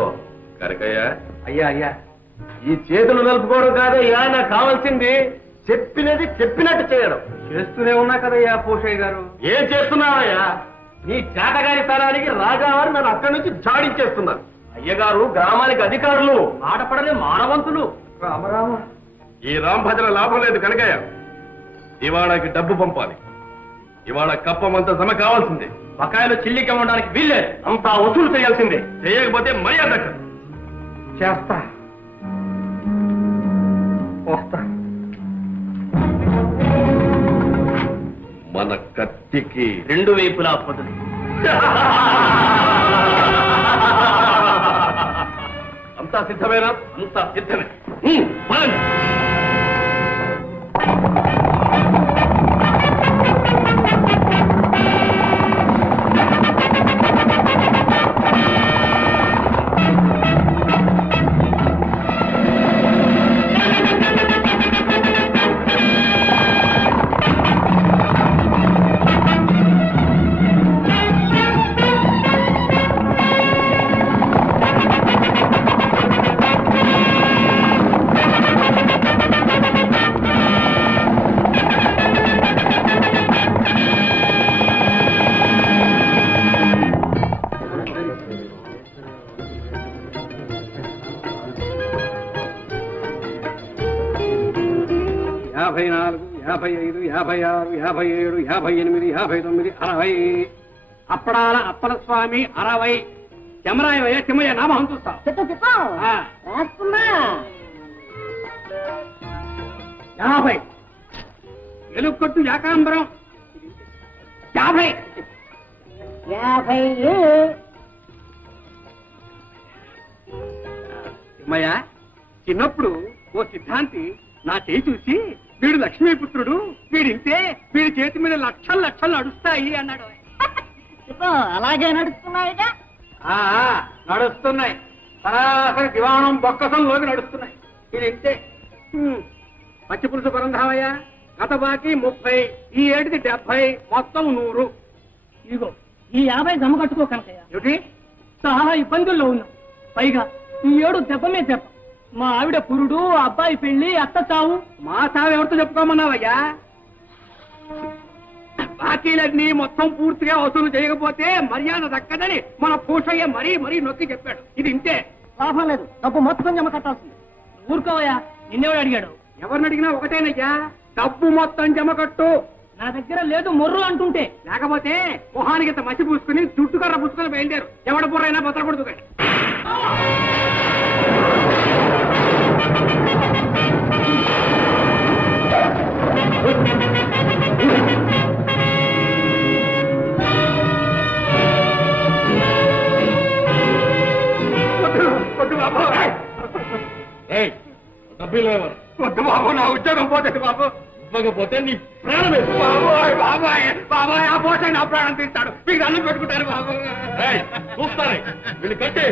ఇదిగో కనకయ్య, అయ్యా అయ్యా, ఈ చేతులు నలుపుకోవడం కాదయ్యా, నాకు కావాల్సింది చెప్పినది చెప్పినట్టు చేయడం. చేస్తూనే ఉన్నా కదయ్యా పోషయ్య గారు. ఏం చేస్తున్నావయ్యా? నీ చేతగారి తనానికి రాజావారు నన్ను అక్కడి నుంచి జాడించేస్తున్నారు. అయ్యగారు గ్రామానికి అధికారులు, ఆటపడని మానవంతులు. రామరామ, ఈ రాంభజన లాభం లేదు కనకయ్య. ఇవాళకి డబ్బు పంపాలి. ఇవాళ కప్పమంత జమ కావాల్సిందే. బకాయిలు చిల్లికి ఇవ్వడానికి వీల్లేదు. అంతా వసూలు చేయాల్సిందే. చేయకపోతే మర్యాద దక్కదు. చేస్తా, వస్తా. మన కత్తికి రెండు వైపులా పదులు. అంతా సిద్ధమేనా? అంతా సిద్ధమే. పదండి. యాభై 54, 55, 56, 57, 58, 59, 60. అప్పడాల అప్పల స్వామి 60. చెమరాయ చెమయ్య నామం చూస్తా. చెప్పు చెప్పు, రాసుకున్నా. 50. ఎలుకొట్టు యాకాంబరం 50. 50. చెమయ్య, చిన్నప్పుడు ఓ సిద్ధాంతి నా చేయి చూసి, వీడు లక్ష్మీపుత్రుడు, వీడింతే, వీడి చేతి మీద లక్షలు లక్షలు నడుస్తాయి అన్నాడు. చెప్పు, అలాగే నడుస్తున్నాయిగా. నడుస్తున్నాయి. సరాసరి దివాణం బొక్కసంలోకి నడుస్తున్నాయి. వీడింతే. పచ్చి పులుసు పరంధామయ్య, గత బాకీ 30, ఈ ఏటికి 70, మొత్తం 100. ఇదిగో ఈ 50 జమ కట్టుకో కనకయ్య. ఏమిటి? చాలా ఇబ్బందుల్లో ఉన్నాం. పైగా ఈ ఏడు దెబ్బమే దెబ్బ. మా ఆవిడ పురుడు, అబ్బాయి పెళ్లి, అత్త చావు. మా సాగు ఎవరితో చెప్పుకోమన్నావయ్యా? బాకీలన్నీ మొత్తం పూర్తిగా వసూలు చేయకపోతే మర్యాద దక్కదని మన పూషయ్య మరీ మరీ నొక్కి చెప్పాడు. ఇది ఇంతే. లాభం లేదు, డబ్బు మొత్తం జమ కట్టాల్సింది. ఊరుకోవయ్యా, నిన్నెవడు అడిగాడు? ఎవరిని అడిగినా ఒకటేనయ్యా, డబ్బు మొత్తం జమ కట్టు. నా దగ్గర లేదు మొర్రు అంటుంటే. లేకపోతే మొహానికి ఇంత మసి పూసుకుని జుట్టుకర్ర పూసుకుని బయలుదేరు. ఎవడ బుర్రైనా బతకూడదు. వద్దు బాబు, నా ఉద్యోగం పోతుంది బాబు. ఇవ్వకపోతే నీ ప్రాణమే. బాబోయ్ బాబాయ్ బాబాయ్, ఆ పోషణ నా ప్రాణం తీస్తాడు. మీకు అన్నం పెట్టుకుంటారు బాబు. చూస్తానే వీళ్ళు కట్టే.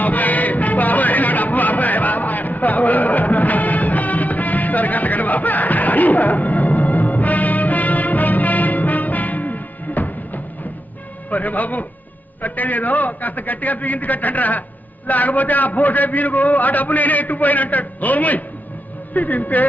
బాబాయ్ బాబాయ్, నా డబ్బు బాబాయ్ బాబాయ్ బాబాయ్. సరే కట్టకండి బాబాయ్. ఒరే బాబు, కట్టేదేదో కాస్త గట్టిగా బిగించి కట్టండి రా. లేకపోతే ఆ పోషే పీరుకు ఆ డబ్బు నేనే ఎత్తుపోయినట్టాడు. నోర్మయ్, ఇంతే.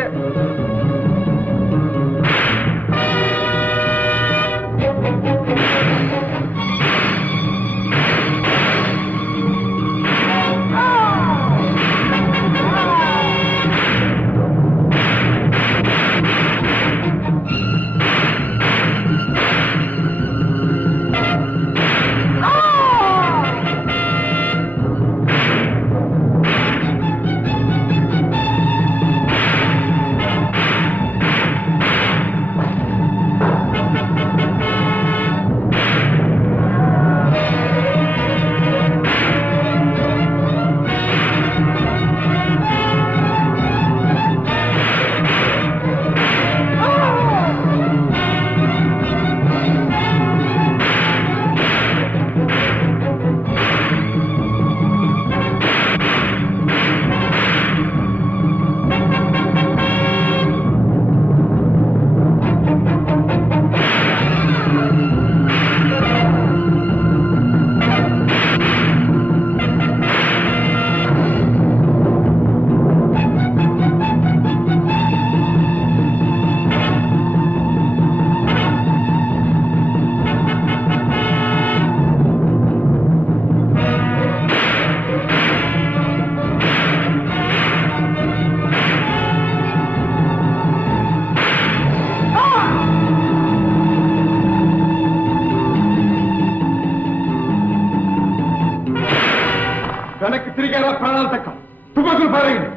వెనక్కి తిరిగేలా ప్రాణాలు తక్కువ తుపాకులు పారేయండి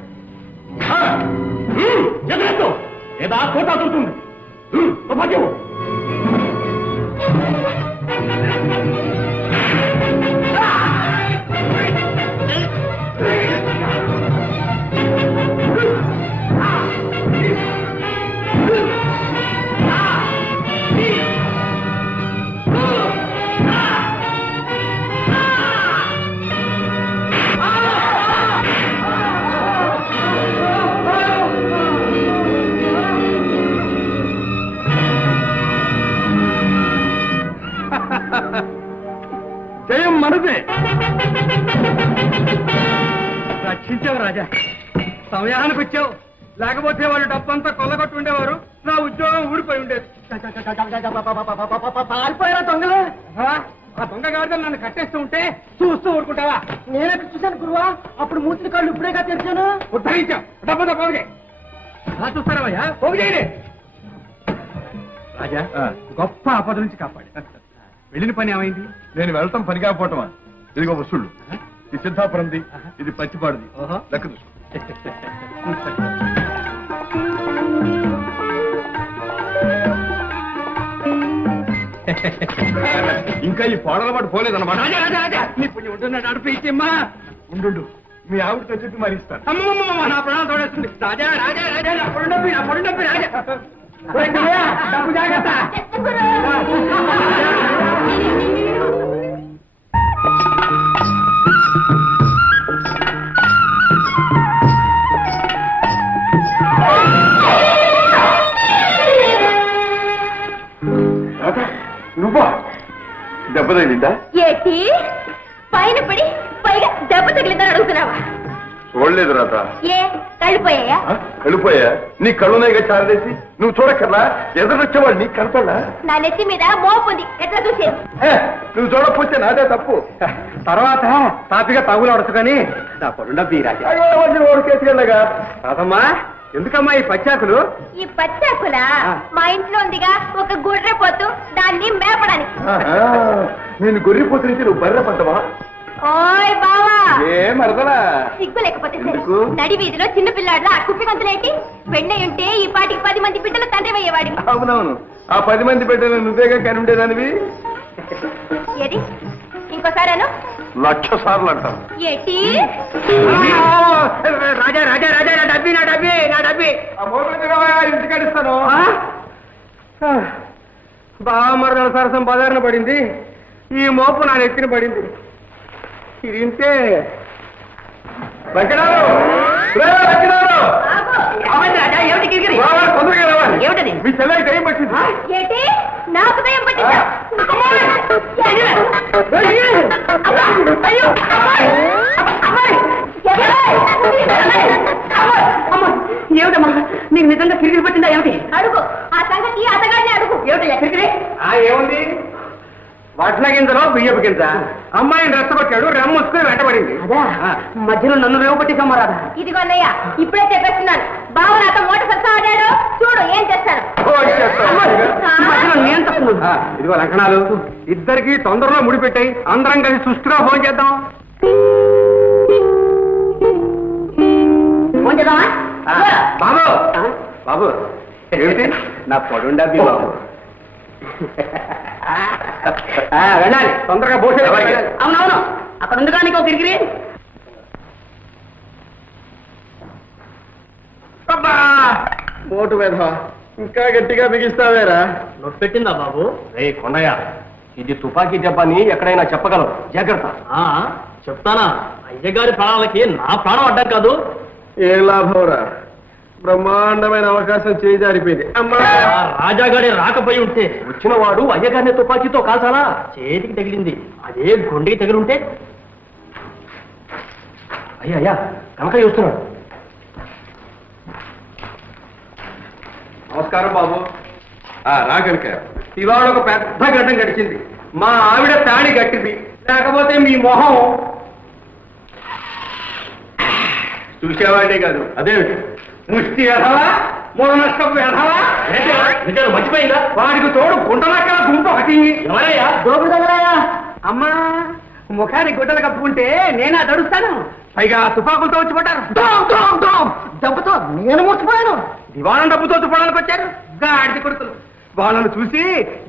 ఎదురెత్తు లేదా కోట దొరుకుతుంది తుపాకి జయం మనదే రక్షించావు రాజా సమయానికి వచ్చావు లేకపోతే వాళ్ళు డబ్బంతా కొల్లగొట్టు ఉండేవారు నా ఉద్యోగం ఊడిపోయి ఉండేది పారిపోయారా దొంగలు ఆ దొంగ గాడిదలు నన్ను కట్టేస్తూ ఉంటే చూస్తూ ఊరుకుంటావా నేనెక్కడ చూశాను గురువా అప్పుడు మూతిని కాళ్ళు ఇప్పుడేగా తెరిచాను ఉద్ధరించావు డబ్బంతా పోగే అలా చూస్తారావయ్యా పోగేయండి రాజా గొప్ప ఆపద నుంచి కాపాడు వెళ్ళిన పని ఏమైంది నేను వెళ్తాం పని కాకపోవటమా ఇదిగో వసూళ్ళు ఇది సిద్ధాపురంది ఇది పచ్చిపాడుది లెక్క చూసుకో ఇంకా ఈ పోడల పాటు పోలేదన్నమాట రాజా రాజా రాజా నీ పుణ్యం ఉంటున్నాడు నడిపించమ్మా ఉండు మీ ఆవిడతో చెప్పి మరి ఇస్తాను అమ్మమ్మ నా ప్రాణం తోడేస్తుంది రాజా రాజా రాజా నా పొడి నొప్పి రాజా డబ్బు జాగ్రత్త నువ్వా దెబ్బ తగిలిందా ఏటి పైన పడి పైగా దెబ్బ తగిలిందని అడుగుతున్నావా చూడలేదు రాత ఏ కళ్ళిపోయాయా కళ్ళిపోయా నీ కళ్ళున్నాయిగా చారదేసి నువ్వు చూడక్కర్లా ఎదురొచ్చేవాడు నీకు కనపడలా నా నెత్తి మీద మోపుంది ఎట్లా చూసేది నువ్వు చూడకపోతే నాదే తప్పు తర్వాత తాపిగా తగులు కానీ నా పొడి నొప్పి రాజా ఓడి కేసుకెళ్ళగా రాదమ్మా ఎందుకమ్మా ఈ పచ్చాకులు ఈ పచ్చాకుల మా ఇంట్లో ఉందిగా ఒక గుర్రె పోతు దాన్ని మేపడానికి నేను గొర్రెపోతు నుంచి నువ్వు బర్రె పడ్డవా ఓయ్ బావా ఏ మరదలా సిగ్గు లేకపోతే సరే. ఎందుకు? నడి వీధిలో చిన్న పిల్లాడు ఆ కుప్పి గంతులేంటి పెళ్ళై ఉంటే ఈ పాటికి 10 మంది బిడ్డలు తండ్రి అయ్యేవాడి అవునవును ఆ 10 మంది బిడ్డలు నువ్వేగా కని ఉండేదానివి ఏది ఇంకోసారేను 1,00,000 సార్లు అంటావు ఏటి రాజా రాజా రాజా నా డబ్బి నా డబ్బి నా డబ్బి ఇంటికి కడిస్తాను బావ మరదల సరసం బజారున పడింది ఈ మోపు నా నెత్తిన పడింది ఇది ఇంతే లక్కినారు! రే, లక్కినారు! రావాలి, తొందరగా రావాలి. ఏమిటది? మీ చెల్లెకి టైం పట్టింది ఏటి నాకు దయం పట్టిందా ఏమిటమ్మా నీకు నిజంగా కిరికిరి పట్టిందా ఏమిటి? అడుగు ఆ సంగతి అతగాడిని అడుగు ఏమిటయ్యా కిరికిరి? ఏముంది వడ్ల గింజలో బియ్యపు గింజ అమ్మాయిని రెచ్చగొట్టాడు రెమ్మొచ్చుకుని వెంటబడింది అదా మధ్యలో నన్ను రేవు పట్టించమ్మా రాదా? ఇదిగో అన్నయ్య ఇప్పుడే చెప్పేస్తున్నాను బావ నాతో మోటార్ సత్తా ఆడాడు చూడు ఏం చేస్తాను మధ్యలో నేను తప్పున్నాను. ఇదిగో లక్షణాలు ఇద్దరికి తొందరలో ముడిపెట్టాయి అందరం కలిసి సుష్టిగా ఫోన్ చేద్దాం ఫోన్ చేద్దామా? బాబు బాబు ఏమిటి నా పొడుండబ్బి బాబు వెళ్ళాలి తొందరగా పోసే అవునవును అక్కడ ఉంది కానీ ఒక కిరికిరి. మోటు మీద ఇంకా గట్టిగా బిగిస్తావేరా నొప్పెట్టిందా బాబు? రే కొండయ్య ఇది తుపాకీ దెబ్బని ఎక్కడైనా చెప్పగలవు జాగ్రత్త చెప్తానా అయ్యగారి ప్రాణాలకి నా ప్రాణం అడ్డం కాదు. ఏ లాభంరా బ్రహ్మాండమైన అవకాశం చేజారిపోయింది అమ్మా ఆ రాజాగాడి రాకపోయి ఉంటే వచ్చిన వాడు అయ్యగారిని తుపాకీతో కాల్చాలా చేతికి తగిలింది, అదే గుండెకి తగిలి ఉంటే. అయ్యా కనక చూస్తున్నాడు నమస్కారం బాబు రా కనుక ఇవాళ ఒక పెద్ద ఘట్టం గడిచింది మా ఆవిడ తాళి కట్టింది లేకపోతే మీ మొహం చూసేవాడే కాదు అదేమిటి ముష్టి ఎదవా మూల నష్టపు ఎదవా మర్చిపోయిందా? వాడికి తోడు గుంటనక్కల గుంట ఒకటి ఎవరయ్యా? దోపుడు తగలాయా? అమ్మా ముఖానికి గుడ్డలు కప్పుకుంటే నేనా తడుస్తాను, పైగా తుపాకులతో వచ్చి పడ్డారు. దెబ్బతో నేను మూర్చిపోయాను. దివాణం డబ్బుతో తుపాడానికి వచ్చారు గాడిద కొడుకులు. వాళ్ళను చూసి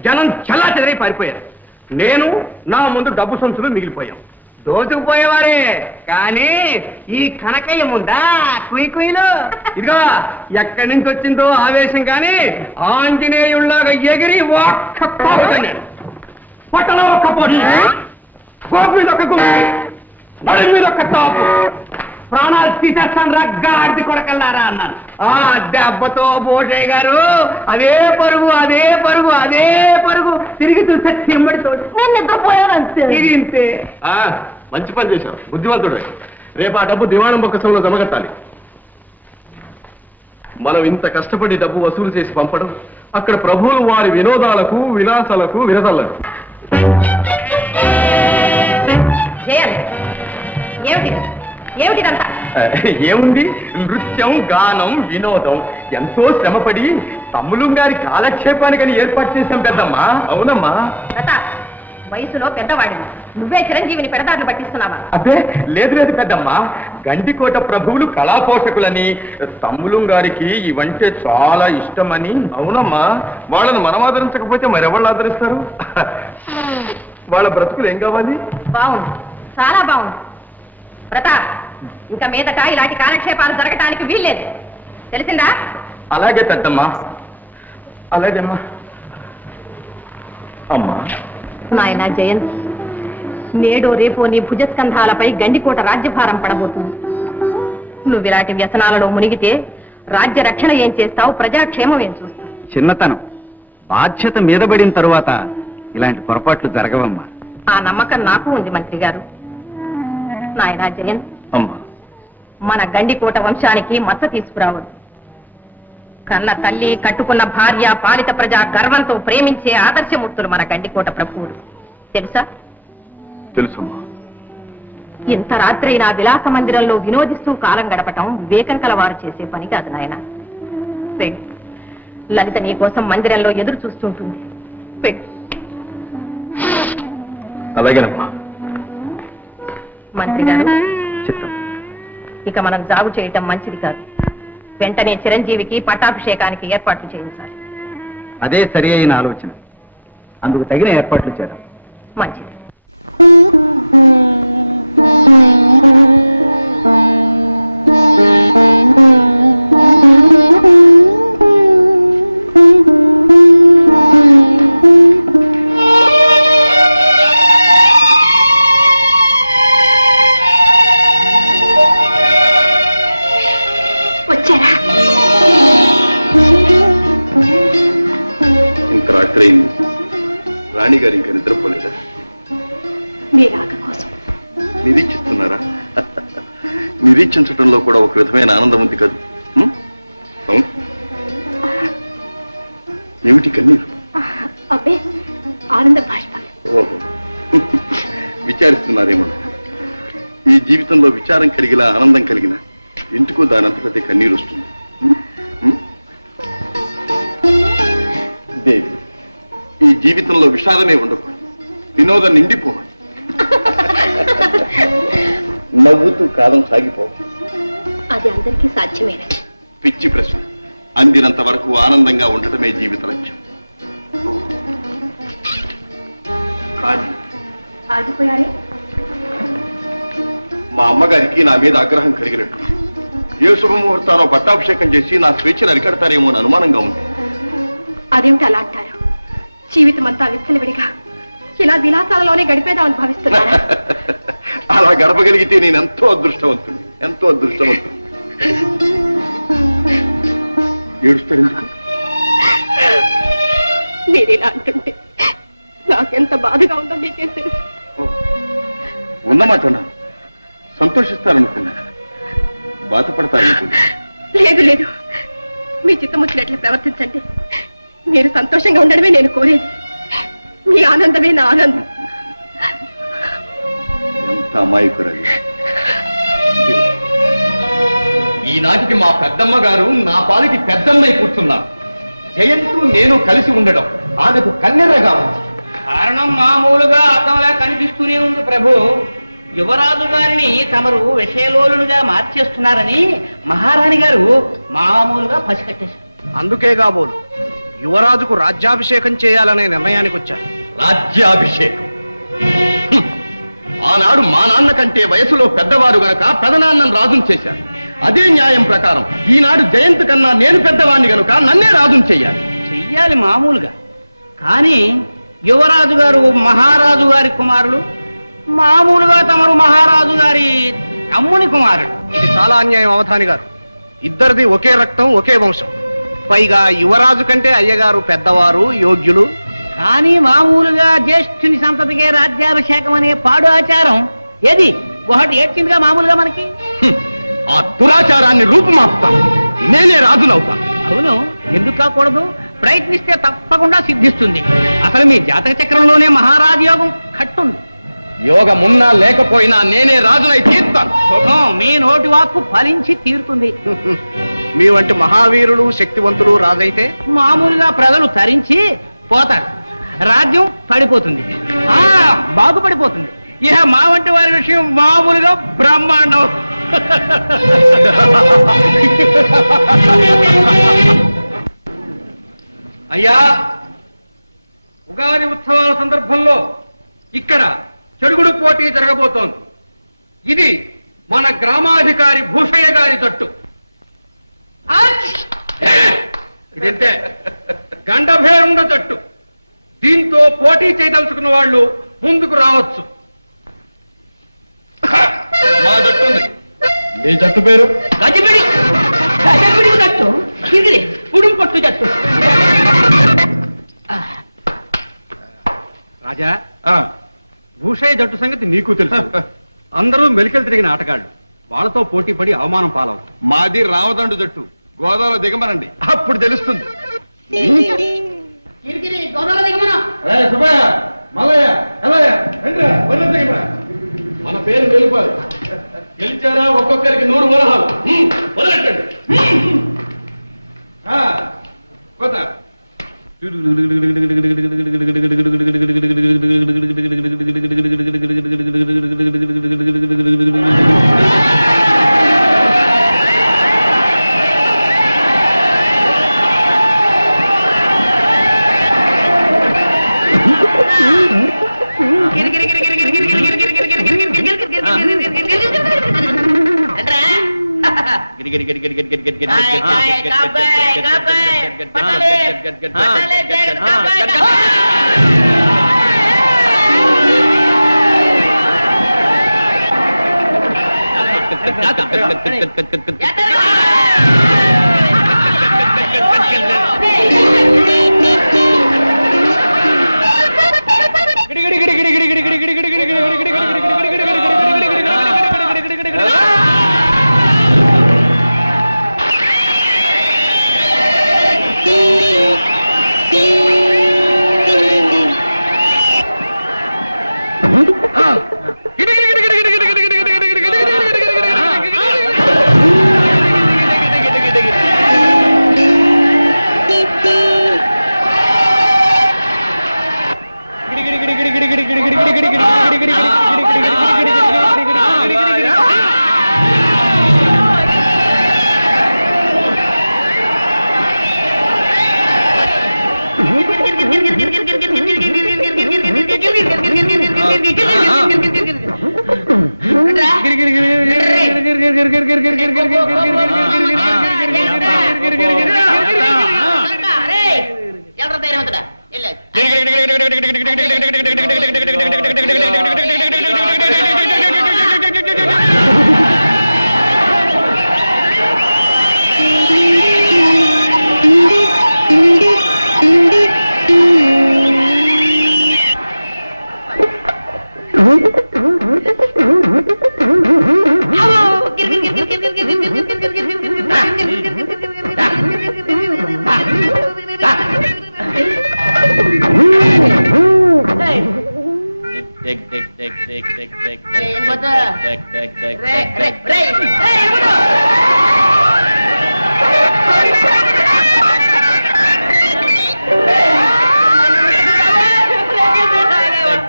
జనం చల్లా చెదరై పారిపోయారు. నేను నా ముందు డబ్బు సంచులు మిగిలిపోయాం. దోచుకుపోయేవారే కానీ ఈ కనకయ్య ముందా కుయ్యలు. ఇదిగో ఎక్కడి నుంచి వచ్చిందో ఆవేశం కానీ ఆంజనేయుల్లాగా ఎగిరి ఒక్క పోతున్నాడు. పొట్టలో ఒక్క పొడి, గోపు మీద ఒక్క గుమ్మి, నడి మీద ఒక్క తాపు, ప్రాణాలు తీసేస్తాను రగ్గాడిది కొడకల్లారా అన్నాను. ఆ దెబ్బతో బోషయ్య గారు అదే పరుగు అదే పరుగు అదే పరుగు తిరిగి చూస్తే చెమ్మడితో నేను నిద్రపోయాను అంతే. ఇది ఇంతే. మంచి పని చేశావు, బుద్ధివంతుడు. రేపు ఆ డబ్బు దివాణం బొక్కసంలో జమగట్టాలి. మనం ఇంత కష్టపడి డబ్బు వసూలు చేసి పంపడం, అక్కడ ప్రభువులు వారి వినోదాలకు విలాసాలకు విరదల్లారు. ఏమిటిదంతా? ఏముంది, నృత్యం గానం వినోదం ఎంతో శ్రమపడి తమ్ములు గారి కాలక్షేపానికని ఏర్పాటు చేశాం పెద్దమ్మా. అవునమ్మా. వయసులో పెద్దవాడిని నువ్వే చిరంజీవిని పెడదారులు పట్టిస్తున్నావా? అదే లేదు లేదు పెద్దమ్మా, గండికోట ప్రభువులు కళాపోషకులని, తమ్ములు గారికి ఇవంటే చాలా ఇష్టమని. అవునమ్మా, వాళ్ళని మనం ఆదరించకపోతే మరెవాళ్ళు ఆదరిస్తారు? వాళ్ళ బ్రతుకులు ఏం కావాలి? బాగుంది, చాలా బాగుంది. ప్రతాప్, ఇంకా మీదట ఇలాంటి కాలక్షేపాలు జరగటానికి వీల్లేదు, తెలిసిందా? అలాగే పెద్దమ్మా, అలాగేమ్మా. అమ్మా నాయన జయంత్, నేడో రేపో నీ భుజస్కంధాలపై గండికోట రాజ్యభారం పడబోతుంది. నువ్వు ఇలాంటి వ్యసనాలలో మునిగితే రాజ్య రక్షణ ఏం చేస్తావు, ప్రజాక్షేమం ఏం చూస్తావు? చిన్నతనం, బాధ్యత మీదబడిన తరువాత ఇలాంటి పొరపాట్లు జరగవమ్మా. ఆ నమ్మకం నాకు ఉంది మంత్రి గారు. నాయన జయంత్, అమ్మా, మన గండికోట వంశానికి మచ్చ తీసుకురావద్దు. కన్న తల్లి, కట్టుకున్న భార్య, పాలిత ప్రజా గర్వంతో ప్రేమించే ఆదర్శమూర్తులు మన గండికోట ప్రభువులు, తెలుసా? తెలుసమ్మా. ఇంత రాత్రైనా విలాస మందిరంలో వినోదిస్తూ కాలం గడపటం వివేకం కలవారు చేసే పని కాదు నాయన. వెళ్ళు, లలిత నీ కోసం మందిరంలో ఎదురు చూస్తుంటుంది. వెళ్ళు. అలాగేనమ్మా. మంత్రి గారు, చిత్తం. ఇక మనం జాగు చేయటం మంచిది కాదు. వెంటనే చిరంజీవికి పట్టాభిషేకానికి ఏర్పాట్లు చేయించాలి. అదే సరి అయిన ఆలోచన. అందుకు తగిన ఏర్పాట్లు చేద్దాం. మంచిది. వచ్చారా? ఇంత రాత్రి అయింది, రాణిగారు ఇంకా నిద్రపోలేదా? మీ రాక కోసం నిరీక్షిస్తున్నారా? నిరీక్షించడంలో కూడా ఒక విధమైన ఆనందం ఉంది కదా. అవును, ఏమిటి కన్నీరు? అబ్బే, ఆనంద బాష్పాలు. ఓహో, విచారిస్తున్నారేమో. ఈ జీవితంలో విచారం కలిగిన ఆనందం కలిగిన ఎందుకో దానంతటదే కన్నీరు వస్తుంది. దేవి, ఈ జీవితంలో విషాదమే ఉండకూడదు, వినోదం నిండిపోవాలి. నవ్వుతూ కాలం సాగిపోవాలి. అది అందరికీ సాధ్యమేనా? పిచ్చి ప్రశ్న. అందినంత వరకు ఆనందంగా ఉండటమే జీవిత లక్ష్యం. కానీ ఆగిపోయారే? మా అమ్మగారికి నా మీద ఆగ్రహం కలిగినట్టు, ఏ శుభముహూర్తానో పట్టాభిషేకం చేసి నా స్వేచ్ఛను అరికడతారేమో అని అనుమానంగా ఉంది. అదేమిటి అలా అంటారు? జీవితం అంతా విచ్చలవిడిగా ఇలా విలాసాలలోనే గడిపేదామని భావిస్తున్నారా? అలా గడపగలిగితే నేను ఎంతో అదృష్టవంతుడు, ఎంతో అదృష్టవంతుడు. ఏడుస్తాడు ఎందుకు? మీరు ఇలా అంటుంటే నాకెంత బాధగా ఉందో మీకేం తెలుసు. ఉన్నమాట సంతోషిస్తారనుకున్నా, బాధపడతారనుకున్నా. లేదు లేదు, మీ చిత్తముచ్చినట్లు ప్రవర్తించండి. మీరు సంతోషంగా ఉండడమే నేను కోరేది. మీ ఆనందమే నా ఆనందం. ఎంత అమాయకురాలు. ఈనాటికి మా పెద్దమ్మ గారు నా పాలికి పెద్దమ్మై కూర్చున్నారు. జయంతు నేను కలిసి ఉండడం ఆమెకు కన్నెరగా ఉంది. కారణం మామూలుగా అర్థంలా కనిపిస్తూనే ఉంది ప్రభు. యువరాజు గారిని తమరు విషయలోలుగా మార్చేస్తున్నారని మహారాణి గారు మామూలుగా పసికట్టేశారు. అందుకే కాబోలు యువరాజుకు రాజ్యాభిషేకం చేయాలనే నిర్ణయానికి వచ్చారు. రాజ్యాభిషేకం ఆనాడు మా నాన్న కంటే వయసులో పెద్దవారు గనక పెదనాన్నను రాజును చేశారు. అదే న్యాయం ప్రకారం ఈనాడు జయంత్ కన్నా నేను పెద్దవాణ్ణి గనుక నన్నే రాజును చెయ్యాలి. చెయ్యాలి మామూలుగా. కానీ యువరాజు గారు మహారాజు గారి కుమారులు, మామూలుగా తమరు మహారాజు గారి తమ్ముని కుమారుడు. ఇది చాలా అన్యాయం అవధాని గారు. ఇద్దరిది ఒకే రక్తం, ఒకే వంశం. పైగా యువరాజు కంటే అయ్యగారు పెద్దవారు, యోగ్యులు. కానీ మామూలుగా జ్యేష్ఠుని సంతతికే రాజ్యాభిషేకం అనే పాడు ఆచారం ఏది ఒకటి ఏడ్చిందిగా మామూలుగా మనకి. ఆ దురాచారాన్ని రూపుమాపుతాను. నేనే రాజునవుతాను. అవును, ఎందుకు కాకూడదు? ప్రయత్నిస్తే తప్పకుండా సిద్ధిస్తుంది. అసలు మీ జాతక చక్రంలోనే మహారాజు యోగం కట్టుంది. యోగమున్నా లేకపోయినా నేనే రాజునై తీర్తాను. శుభం, మీ నోటి వాక్కు ఫలించి తీరుతుంది. మీ వంటి మహావీరులు, శక్తివంతులు రాజైతే మామూలుగా ప్రజలు తరించి పోతారు, రాజ్యం పడిపోతుంది, బాగుపడిపోతుంది. ఇక మా వంటి వారి విషయం మామూలుగా బ్రహ్మాండం. అయ్యా, ఉగాది ఉత్సవాల సందర్భంలో ఇక్కడ చెడుగుడు పోటీ జరగబోతోంది. ఇది మన గ్రామాధికారి భూషయ్య గారి తట్టు. ఇదంతే గండభేరుండ తట్టు. దీంతో పోటీ చేయదలుచుకున్న వాళ్ళు ముందుకు రావచ్చు. మా జట్టు ఉంది. మీ జట్టు పేరు? గజబిడి జట్టు, ఇది పుడుం పట్టు జట్టు. రాజా, భూషయ్య జట్టు సంగతి నీకు తెలుసు. అందరూ మెలికలు తిరిగిన ఆటగాళ్ళు. వాళ్ళతో పోటీ పడి అవమానం పాలవుతారు. మాది రామదండు జట్టు. గోదావరిలో దిగమనండి, అప్పుడు తెలుస్తుంది. మన పేరు వెలుపాలి. గెలిచారా ఒక్కొక్కరికి 100 వరహాలు. వదలెట్టండి. కొత్త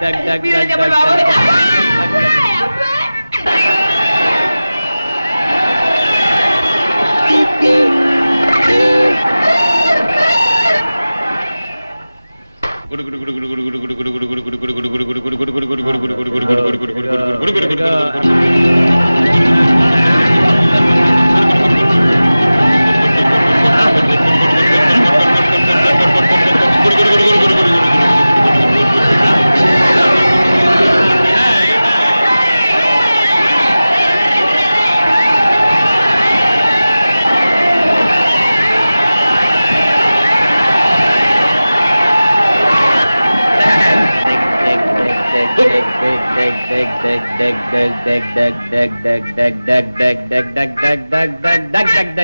మీరు చెప్పండి బాబు. అబ్బాయ్, అబ్బాయ్. Dag